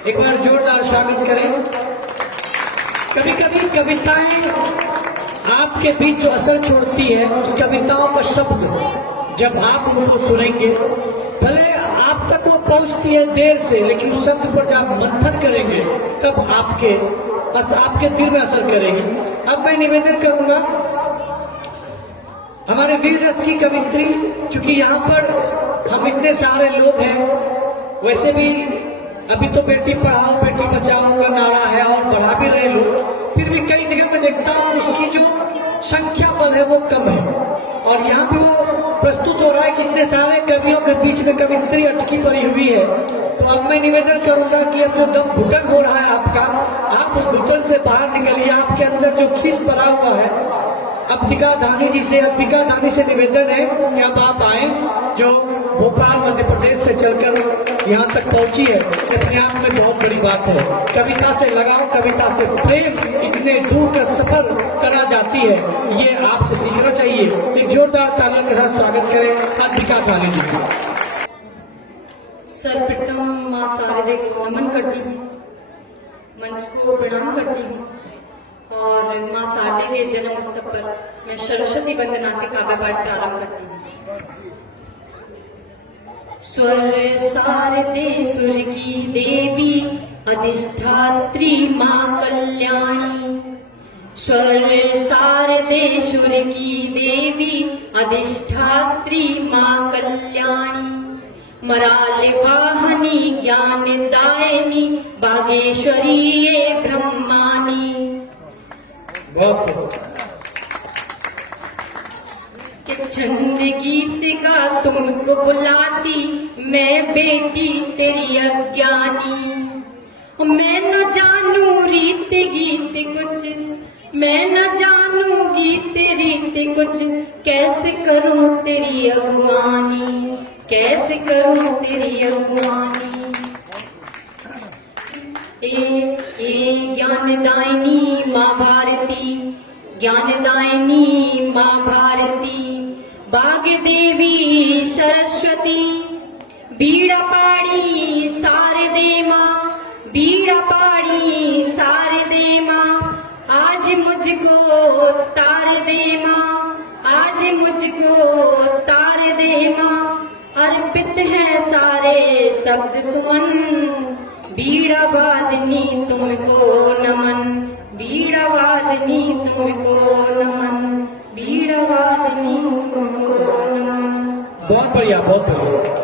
एक बार जोरदार स्वागत करें। कभी कभी कविताएं आपके बीच जो असर छोड़ती है, उस कविताओं का शब्द जब आप उनको सुनेंगे, भले आप तक वो पहुंचती है देर से, लेकिन उस शब्द पर जब मंथन करेंगे तब आपके दिल में असर करेगी। अब मैं निवेदन करूंगा हमारे वीर रस की कवित्री, चूंकि यहाँ पर हम इतने सारे लोग हैं, वैसे भी अभी तो बेटी पढ़ाओ बेटी बचाओ का नारा है और बढ़ा भी रहे लोग, फिर भी कई जगह मैं देखता हूँ उसकी जो संख्या बल है वो कम है। और यहाँ पे वो प्रस्तुत हो रहा है कि इतने सारे कवियों के बीच में कवित्री अटकी पड़ी हुई है। तो अब मैं निवेदन करूंगा कि अब जो दम घुटन हो रहा है आपका, आप उस घुटन से बाहर निकलिए। आपके अंदर जो खीस भरा हुआ है, अंबिका धानी से निवेदन है कि अब आप आए, जो भोपाल मध्य प्रदेश से चलकर यहाँ तक पहुंची है, अपने आप में बहुत बड़ी बात है। कविता से लगाओ, कविता से प्रेम, इतने दूर का सफर करा जाती है, ये आपसे सीखना चाहिए। एक जोरदार तालियों के साथ स्वागत करें अंबिका धानी जी का। सर्वप्रथम माँ शारदे को नमन करती हूँ, मंच को प्रणाम करती हूँ और माँ शारदे के जन्म उत्सव पर मैं सरस्वती वंदना से काव्य पाठ प्रारंभ करती हूँ। स्वर शारदे सुर की देवी अधिष्ठात्री माँ कल्याणी, स्वर शारदे सुर की देवी अधिष्ठात्री माँ कल्याणी, मराल वाहनी ज्ञान दायनी बागेश्वरी ये ब्रह्मानी। छंद गीत का तुमको बुलाती मैं बेटी तेरी अज्ञानी, मैं न जानू रीत गीत कुछ, मैं न जानू गीत रीत कुछ, कैसे करूं तेरी अगुवानी, कैसे करूं तेरी अगुवानी। ज्ञानदायिनी माँ भारती, ज्ञानदायिनी माँ भारती, बाग देवी सरस्वती, बीड़ा पाड़ी शारदे माँ, बीड़ा पाड़ी शारदे माँ, आज मुझको तार दे माँ, आज मुझको तार दे माँ, अर्पित है सारे शब्द सुमन, बीड़ा वादनी तुमको नमन, बीड़ा वादनी तुमको नमन, बीड़ा वादनी तुमको नमन। बहुत बढ़िया, बहुत बढ़िया।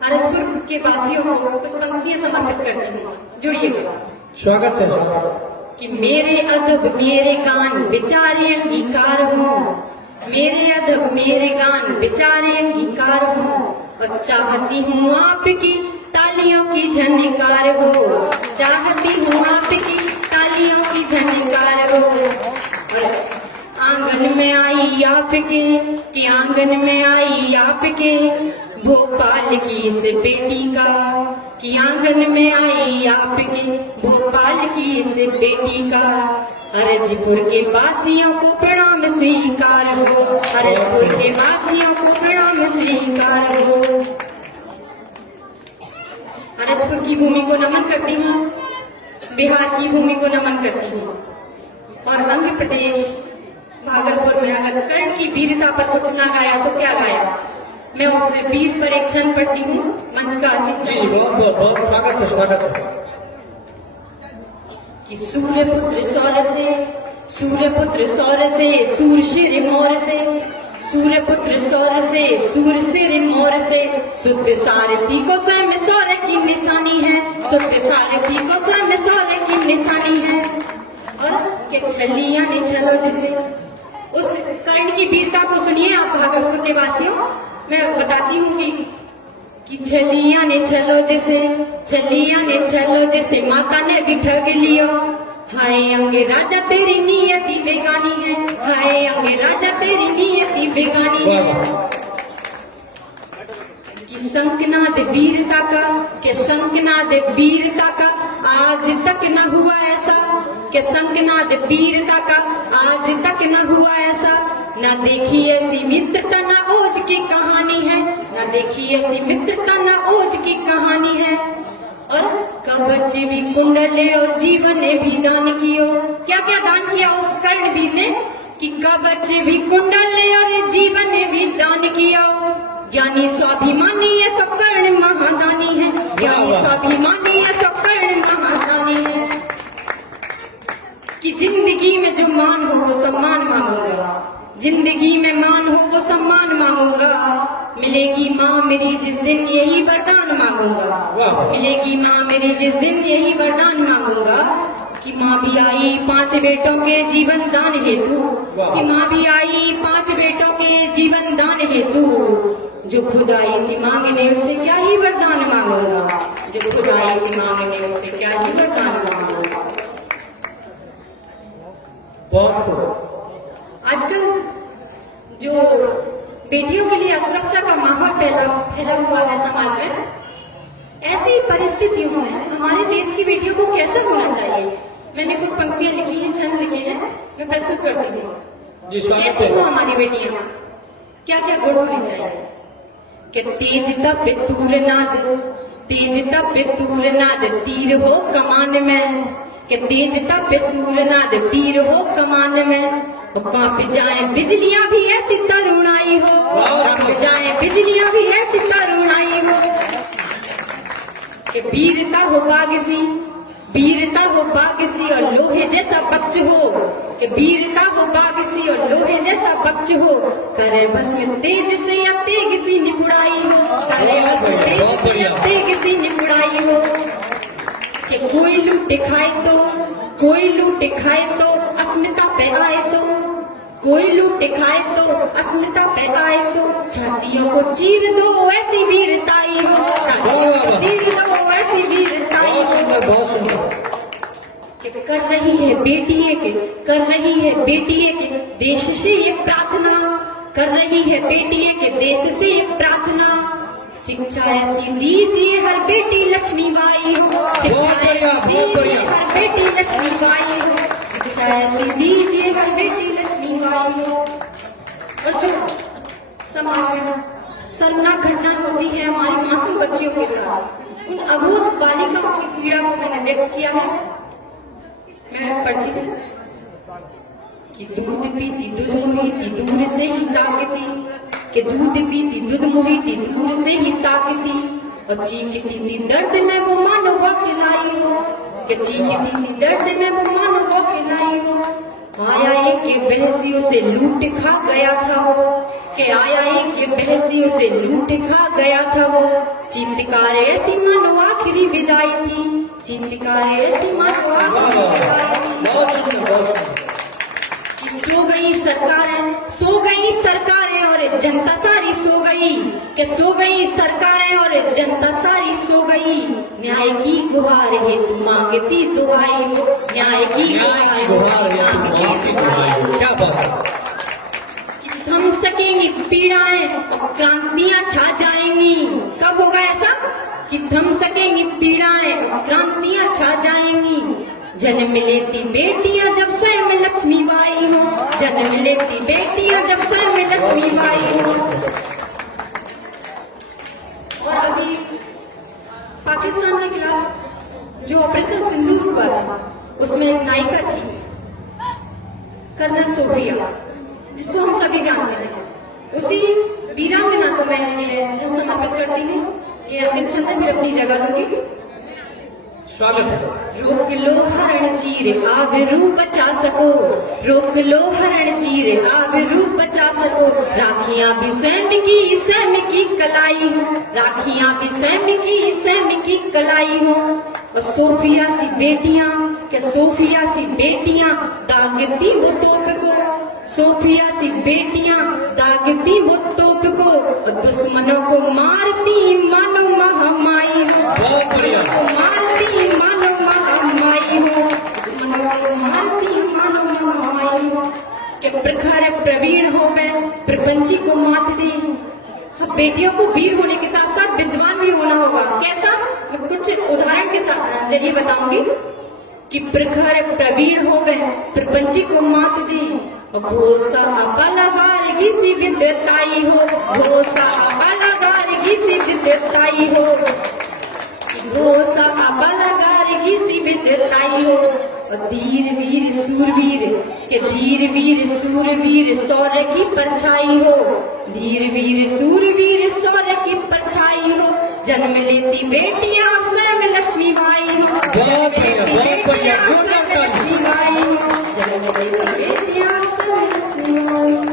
भरतपुर के वासियों को कुछ पंक्तियां समर्पित करती हूँ, जुड़िएगा। स्वागत है। कि मेरे अदब मेरे गान विचारे अंगीकार हूँ, मेरे अदब मेरे गान विचारे अंगीकार हूँ, और चाहती हूँ आपकी तालियों की झनकार हो, चाहती हूँ आपकी तालियों की झनकार हो। और आंगन में आई आपके, कि आंगन में आई आपके, भोपाल की इस बेटी का, कि आंगन में आई आपके, भोपाल की इस बेटी का, अरजपुर के वासियों को प्रणाम स्वीकार हो, अरजपुर के वासियों को प्रणाम स्वीकार हो। अरजपुर की भूमि को नमन करती हूँ, बिहार की भूमि को नमन करती हूँ, और आंध्र प्रदेश भागलपुर में अगर कर्ण की वीरता पर कुछ ना गाया तो क्या गाया। मैं उस वीर पर एक क्षण पढ़ती हूँ, मंच का आशीष चाहिए। बहुत स्वागत है, स्वागत है। कि सूर्यपुत्र सौर से, सूर्यपुत्र सौर से, सूर शिर मोर से, सूर्यपुत्र सौर से, सूर शिर मोर से, शुद्ध सारथी को स्वयं सौर की निशानी है, शुद्ध सारथी को स्वयं सौर की निशानी है। और क्या छलियां ने चलो जिसे, उस कर्ण की वीरता को सुनिए आप भागलपुर के वासियों। मैं बताती हूँ कि छलियां ने चलो जिसे, छलियां ने चलो जिसे माता ने भी ठग लियो, हाय अंगे राजा तेरी नियति बेगानी है, हाय अंगे राजा तेरी नियति बेगानी है। कि शंखनाद वीरता का, कि शंखनाद वीरता का आज तक न हुआ ऐसा, कि शंखनाद वीरता का आज तक न हुआ ऐसा, ना देखी ऐसी मित्रता ना ओज की कहानी है, ना देखी ऐसी मित्रता ना ओज की कहानी है। और कवच भी कुंडले और जीवन ने भी दान कियो। क्या क्या दान किया उस कर्णवीर ने कि कवच भी कुंडले और जीवन ने भी दान किया। ज्ञानी स्वाभिमानी है सो कर्ण महादानी है, ज्ञानी स्वाभिमानी है सो कर्ण महादानी है। कि जिंदगी में जो मान हो वो सम्मान मांगूंगा, जिंदगी में मान हो वो सम्मान मांगूंगा। मिलेगी माँ मेरी जिस दिन यही वरदान मांगूंगा, मिलेगी माँ मेरी जिस दिन यही वरदान मांगूंगा। कि माँ भी आई 5 बेटों के जीवन दान हेतु, कि माँ भी आई 5 बेटों के जीवन दान हेतु। जो खुद आई थी मांगने उससे क्या ही वरदान मांगूंगा, जो खुद आई थी मांगने उससे क्या ही वरदान मांगूंगा। आजकल जो बेटियों के लिए असुरक्षा का माहौल फैला हुआ है समाज में, ऐसी परिस्थितियों में हमारे देश की बेटियों को कैसा होना चाहिए। मैंने कुछ पंक्तियां लिखी हैं, छंद लिखे हैं, मैं प्रस्तुत करती हूँ। कैसी हो हमारी बेटियां, क्या क्या गुण होने चाहिए। कि तेज तप तूर नाद, तेज तप तूर नाद तीर हो कमान में। कि तेज तप तूर नाद तीर हो कमान में। कांप जाए बिजलियां भी ऐसी तरुणाई हो, कांप जाए बिजलियां भी ऐसी तरुणाई हो। कि वीरता हो बागसी, वीरता हो बागसी और लोहे जैसा बक्च हो। कि वीरता हो बागसी और लोहे जैसा बक्च हो। करे भस्म तेज से या तेग सी निपुड़ाई हो, करे भस्म तेज से या तेग सी निपुड़ाई हो। कि कोई लूट खाए तो, कोई लूट खाए तो अस्मिता पे आए तो, कोई लूट खाए तो अस्मिता पे आए तो। छातियों को चीर दो ऐसी वीरताई हो, छातियों को चीर दो ऐसी वीरताई हो। कि कर रही है बेटिए के, कर रही है बेटिए के देश से ये प्रार्थना, कर रही है बेटिए के देश से ये प्रार्थना। शिक्षा ऐसी दीजिए हर बेटी लक्ष्मीबाई हो, शिक्षा ऐसी दीजिए हर बेटी लक्ष्मीबाई हो, शिक्षा ऐसी दीजिए हर बेटी लक्ष्मीबाई हो। और जो समाज में शर्मनाक घटना होती है हमारी मासूम बच्चियों के साथ, उन अबोध बालिकाओं की पीड़ा को मैंने व्यक्त किया है। मैं पढ़ती हूँ कि दूध पीती दूध मोहीती दूर से ही ताकती, कि दूध पीती दूध मोहीती दूर से ही ताकती। और चीखती थी दर्द में वो मानो वो खिलाई हो, कि चीखती थी दर्द में वो मानो वो खिलाई हो। आया एक बहसियों से लूट खा गया था वो, कि आया एक बहसियों से लूट खा गया था वो। चीत्कार ऐसी मानो आखिरी विदाई थी, चीत्कार ऐसी मानो आखिरी विदाई थी। सो गई सरकारें, सो गई सरकारें और जनता सारी सो गई। कि सो गई सरकारें और जनता सारी सो गई। न्याय की गुहार हेतु मांगती दुआई हो, न्याय की गुहार हेतु मांगती। क्या बात। थम सकेंगी पीड़ाएं क्रांतियां छा जाएंगी। कब होगा ऐसा कि थम सकेंगी पीड़ाएं क्रांतियां छा जाएंगी। जन्म लेती बेटियां जब स्वयं लक्ष्मीबाई हो, जन्म लेती बेटियां जब स्वयं लक्ष्मीबाई हो। और अभी पाकिस्तान के खिलाफ जो ऑपरेशन सिंदूर हुआ था, उसमें एक नायिका थी कर्नल सोफिया, जिसको हम सभी जानते हैं। उसी वीरांगना को मैं ये छंद समर्पित करती हूँ। ये अंतिम छंद है, फिर अपनी जगह लूंगी। स्वागत है। रोक लो हरण चीर आबरू बचा सको, रोक लो हरण चीर आबरू बचा सको। राखियां भी स्वयं की कलाई हो, राखियां भी स्वयं की कलाई हो। और सोफिया सी बेटियां, के सोफिया सी बेटियां दागती वो तोप को, सोफिया सी बेटियां दागती वो तोप को। और दुश्मनों को मारती मानो महामाई हो, बहुत बढ़िया। मारती मानो महामाई हो, दुश्मनों को मारती मानो महामाई हो। कि प्रखर प्रवीण हो गए प्रपंची को मात दे। हाँ, बेटियों को वीर होने के साथ साथ विद्वान भी होना होगा। कैसा, मैं कुछ उदाहरण के साथ जरिए बताऊंगी। कि प्रखर प्रवीण हो गए प्रपंची को मात दे। घोषा बलगार किसी विद्यताई हो, घोषा बलगार किसी विद्यताई हो, घोषा बलगार किसी विद्यताई हो। धीर वीर सूरवीर के धीर वीर सूरवीर शौर्य की परछाई हो, धीर वीर सूरवीर शौर्य की परछाई हो। जन्म लेती बेटियां स्वयं लक्ष्मी माई हो, जन्म लेती बेटियां स्वयं लक्ष्मी माई हो, जन्म लेती बेटियां स्वयं लक्ष्मी माई हो।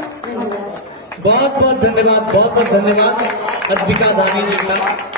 बहुत बहुत धन्यवाद, बहुत बहुत धन्यवाद अद्विका दानी जी का।